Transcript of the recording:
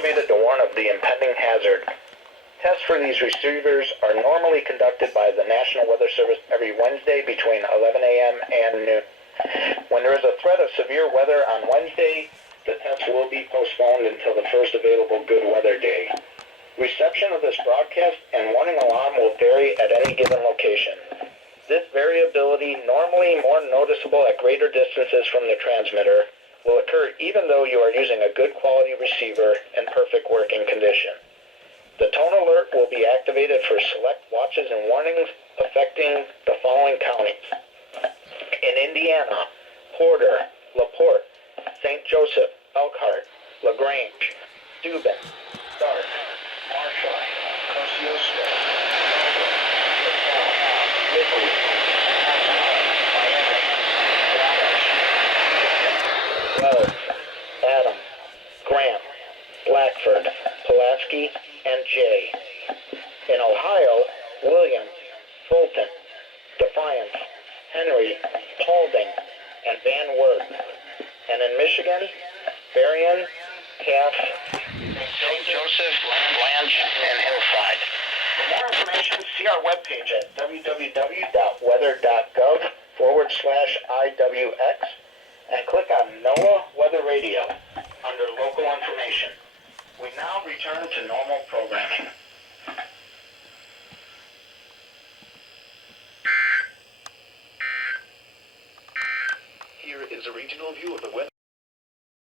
activated to warn of the impending hazard. Tests for these receivers are normally conducted by the National Weather Service every Wednesday between 11 a.m. and noon. When there is a threat of severe weather on Wednesday, the test will be postponed until the first available good weather day. Reception of this broadcast and warning alarm will vary at any given location. This variability, normally more noticeable at greater distances from the transmitter, will occur even though you are using a good quality receiver in perfect working condition. The tone alert will be activated for select watches and warnings affecting the following counties. In Indiana, Porter, LaPorte, St. Joseph, Elkhart, LaGrange, Steuben, Stark, Marshall, Kosciuszko, Liquid, Wells, Adams, Grant, Blackford, Pulaski, and Jay. In Ohio, Williams, Fulton, Defiance, Henry, Paulding, and Van Wert. And in Michigan, Berrien, Cass, St. Joseph, Blanche, and Hillside. For more information, see our webpage at www.weather.gov/IWX and click on NOAA Weather Radio under Local Information. We now return to normal programming. Here is a regional view of the weather.